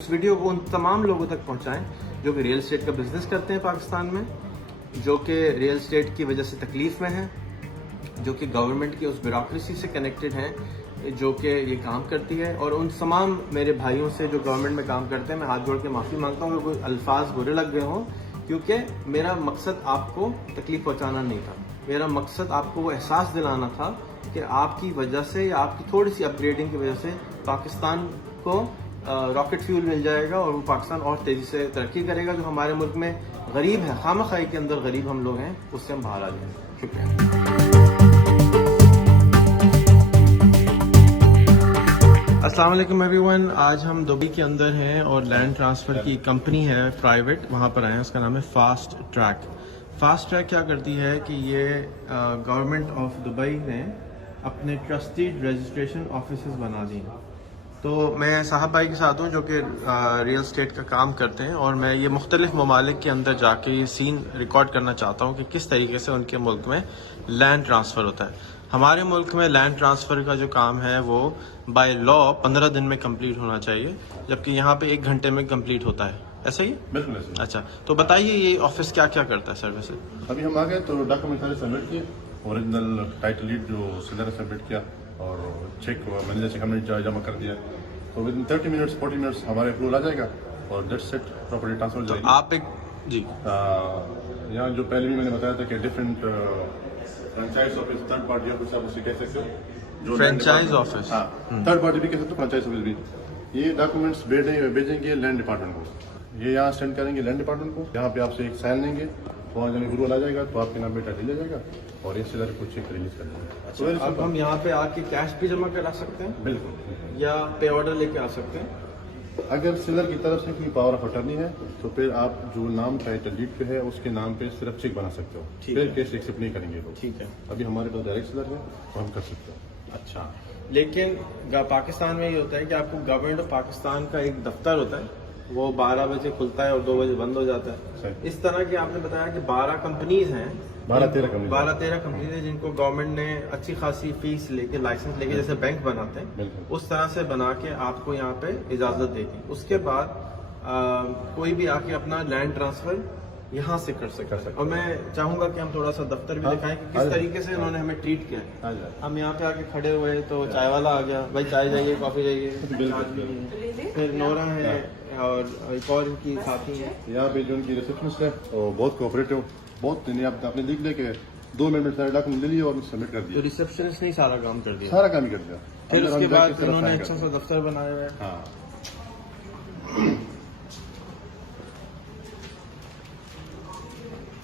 اس video کو ان تمام لوگوں تک پہنچائیں جو کہ ریئل اسٹیٹ کا بزنس کرتے ہیں پاکستان میں، جو کہ ریئل اسٹیٹ کی وجہ سے تکلیف میں ہیں، جو کہ گورنمنٹ کی اس بیوروکریسی سے کنیکٹڈ ہیں جو کہ یہ کام کرتی ہے، اور ان تمام میرے بھائیوں سے جو گورنمنٹ میں کام کرتے ہیں میں ہاتھ جوڑ کے معافی مانگتا ہوں کہ کوئی الفاظ برے لگ گئے ہوں، کیونکہ میرا مقصد آپ کو تکلیف پہنچانا نہیں تھا. میرا مقصد آپ کو وہ احساس دلانا تھا کہ آپ کی وجہ سے یا آپ کی تھوڑی سی اپ گریڈنگ کی وجہ سے پاکستان کو راکٹ فیول مل جائے گا اور وہ پاکستان اور تیزی سے ترقی کرے گا. جو ہمارے ملک میں غریب ہے، خواہ مخواہی کے اندر غریب ہم لوگ ہیں، اس سے ہم باہر آ جائیں. شکریہ. السلام علیکم ایوری ون. آج ہم دبئی کے اندر ہیں اور لینڈ ٹرانسفر کی کمپنی ہے پرائیویٹ، وہاں پر آئے ہیں. اس کا نام ہے فاسٹ ٹریک. فاسٹ ٹریک کیا کرتی ہے کہ یہ گورنمنٹ آف دبئی نے اپنے ٹرسٹیڈ رجسٹریشن آفیسز بنا دی ہیں. تو میں صاحب بھائی کے ساتھ ہوں جو کہ ریئل اسٹیٹ کا کام کرتے ہیں، اور میں یہ مختلف ممالک کے اندر جا کے یہ سین ریکارڈ کرنا چاہتا ہوں کہ کس طریقے سے ان کے ملک میں لینڈ ٹرانسفر ہوتا ہے. ہمارے ملک میں لینڈ ٹرانسفر کا جو کام ہے وہ بائی لا 15 دن میں کمپلیٹ ہونا چاہیے، جبکہ یہاں پہ 1 گھنٹے میں کمپلیٹ ہوتا ہے. ایسا ہی؟ بالکل. اچھا، تو بتائیے یہ آفس کیا کیا کرتا ہے سروس؟ ابھی ہم آ گئے تو ڈاکومنٹ سارے سبمٹ کیے، اوریجنل ٹائٹل ڈیڈ جو سیلر نے سبمٹ کیا، اور چیک مینیجر چیک ہم نے جمع کر دیا. تو ود ان 30 منٹس 40 منٹس ہمارے اپروول آ جائے گا اور دیٹس اٹ، پراپرٹی ٹرانسفر ہو جائے گی. آپ ایک جی یہاں جو پہلے بھی میں نے بتایا تھا کہ different franchise office, third party office آپ اسے کہہ سکتے ہو. فرینچائز آفس، ہاں، تھرڈ پارٹی بھی کہہ سکتے ہو، فرینچائز آفس بھی. یہ ڈاکومنٹس بھیجیں گے لینڈ ڈپارٹمنٹ کو، یہ یہاں سینڈ کریں گے لینڈ ڈپارٹمنٹ کو. یہاں پہ آپ سے ایک سائن لیں گے، وہاں جب اپروول آ جائے گا تو آپ کے نام پہ ٹائٹل لے جائے گا اور یہ سیلر کو چیک ریلیز کر دیں گے. اچھا، اب ہم یہاں پہ آ کے کیش بھی جمع کرا سکتے ہیں بالکل، یا پے آرڈر لے کے آ سکتے ہیں؟ اگر سیلر کی طرف سے کوئی پاور آف اٹرنی ہے تو پھر آپ جو نام ٹائٹل ڈیڈ پہ ہے اس کے نام پہ صرف چیک بنا سکتے ہو، پھر کیش ایکسیپٹ نہیں کریں گے لوگ. ٹھیک ہے. ابھی ہمارے پاس ڈائریکٹ سیلر ہے تو ہم کر سکتے ہیں. اچھا، لیکن پاکستان میں یہ ہوتا ہے کہ آپ کو گورنمنٹ آف پاکستان کا ایک دفتر ہوتا ہے، وہ 12 بجے کھلتا ہے اور 2 بجے بند ہو جاتا ہے. اس طرح کی آپ نے بتایا کہ 12 کمپنیز ہیں، 12-13 کمپنیز ہیں جن کو گورنمنٹ نے اچھی خاصی فیس لے کے، لائسنس لے کے، جیسے بینک بناتے ہیں اس طرح سے بنا کے آپ کو یہاں پہ اجازت دے دی. اس کے بعد کوئی بھی آ کے اپنا لینڈ ٹرانسفر یہاں سے کر سکتا ہے. اور میں چاہوں گا کہ ہم تھوڑا سا دفتر بھی دکھائیں کہ کس طریقے سے انہوں نے ہمیں ٹریٹ کیا ہے. ہم یہاں پہ آ کے کھڑے ہوئے تو چائے والا آ گیا، بھائی چائے چاہیے، کافی چاہیے. پھر نورا ہے اور ایک اور ان کی ساتھی ہے یہاں پہ جو ان کی ریسپشنسٹ ہے وہ بہت کوآپریٹو، بہت آپ نے دیکھ لیا کہ 2 منٹ میں سارے ڈاکومنٹ لے لیے اور سبمٹ کر تو دیا. ریسپشنسٹ نے سارا کام کر دیا، سارا کام ہی کر دیا. پھر اس کے بعد انہوں نے اچھا سا دفتر بنایا ہے. ہاں،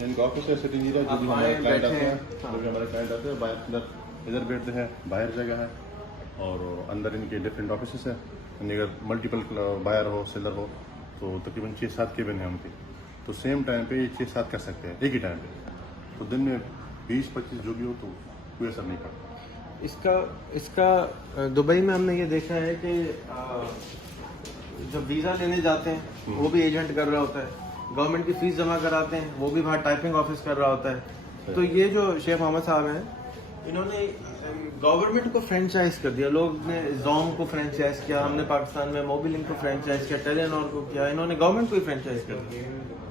ان کا آفس ہے سٹنگ ایریا. جو بھی ہمارے کلائنٹ آتے ہیں، جو بھی ہمارے کلائنٹ آتے ہیں باہر ادھر بیٹھتے ہیں، باہر جگہ ہے، اور اندر ان کے ڈفرینٹ آفیسز ہیں. اگر ملٹیپل بائر ہو، سیلر ہو تو تقریباً 6-7 کیبن ہیں ان کے، تو سیم ٹائم پہ یہ 6-7 کر سکتے ہیں ایک ہی ٹائم پہ. تو دن میں 20-25 جو بھی ہو تو کوئی اثر نہیں پڑتا. اس کا دبئی میں ہم نے یہ دیکھا ہے کہ جب ویزا لینے جاتے ہیں وہ بھی ایجنٹ کر رہا ہوتا ہے، گورنمنٹ کی فیس جمع کراتے ہیں وہ بھی باہر ٹائپنگ آفس کر رہا ہوتا ہے. تو یہ جو شیخ محمد صاحب ہیں انہوں نے گورنمنٹ کو فرینچائز کر دیا. لوگ نے زوم کو فرینچائز کیا، ہم نے پاکستان میں موبیلنگ کو فرینچائز کیا، ٹیلینور کو کیا، انہوں نے گورنمنٹ کو ہی فرینچائز کر دیا.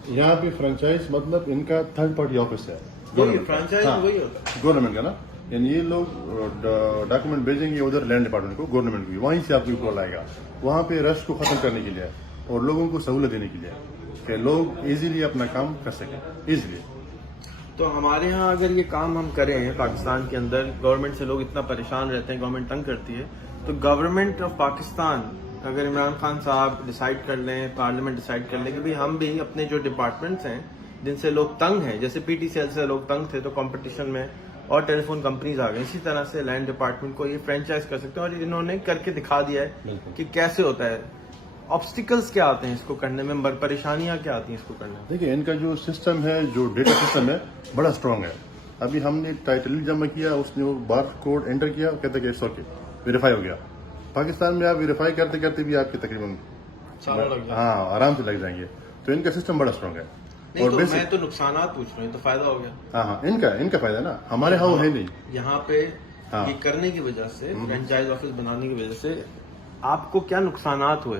یہاں پہ فرینچائز مطلب ان کا تھرڈ پارٹی آفس ہے، فرینچائز وہی ہوتا ہے گورنمنٹ کا نا. یعنی یہ لوگ ڈاکومنٹ بھیجیں گے ادھر لینڈ ڈپارٹمنٹ کو، گورنمنٹ کو، وہیں سے آپ کو اپروول آئے گا. وہاں پہ رش کو ختم کرنے کے لیے اور لوگوں کو سہولت دینے کے لیے کہ لوگ ایزیلی اپنا کام کر سکیں ایزیلی. تو ہمارے ہاں اگر یہ کام ہم کریں پاکستان کے اندر، گورنمنٹ سے لوگ اتنا پریشان رہتے ہیں، گورنمنٹ تنگ کرتی ہے، تو گورنمنٹ آف پاکستان اگر عمران خان صاحب ڈیسائیڈ کر لیں، پارلیمنٹ ڈیسائیڈ کر لیں کہ بھی ہم بھی اپنے جو ڈپارٹمنٹس ہیں جن سے لوگ تنگ ہیں، جیسے پی ٹی سی ایل سے لوگ تنگ تھے تو کمپٹیشن میں اور ٹیلی فون کمپنیز آ گئی، اسی طرح سے لینڈ ڈپارٹمنٹ کو یہ فرینچائز کر سکتے ہیں. اور انہوں نے کر کے دکھا دیا ہے کہ کیسے ہوتا ہے. آبسٹیکلز کیا آتے ہیں اس کو کرنے میں، پریشانیاں کیا آتی ہیں اس کو کرنے میں؟ دیکھیے ان کا جو سسٹم ہے، جو ڈیٹا سسٹم ہے بڑا اسٹرانگ ہے. ابھی ہم نے ٹائٹل جمع کیا، اس نے وہ بار کوڈ انٹر کیا، کہتے کہ اٹس اوکے، ویریفائی ہو گیا. پاکستان میں آپ ویریفائی کرتے کرتے بھی آپ کے تقریباً آرام سے لگ جائیں گے. تو ان کا سسٹم بڑا اسٹرانگ ہے. اور میں تو نقصانات پوچھ رہا ہوں، تو فائدہ ہو گیا. ہاں، ان کا فائدہ نا، ہمارے ہاں وہ ہے نہیں. یہاں پہ یہ کرنے کی وجہ سے، فرینچائز آفس بنانے کی وجہ سے آپ کو کیا نقصانات ہوئے؟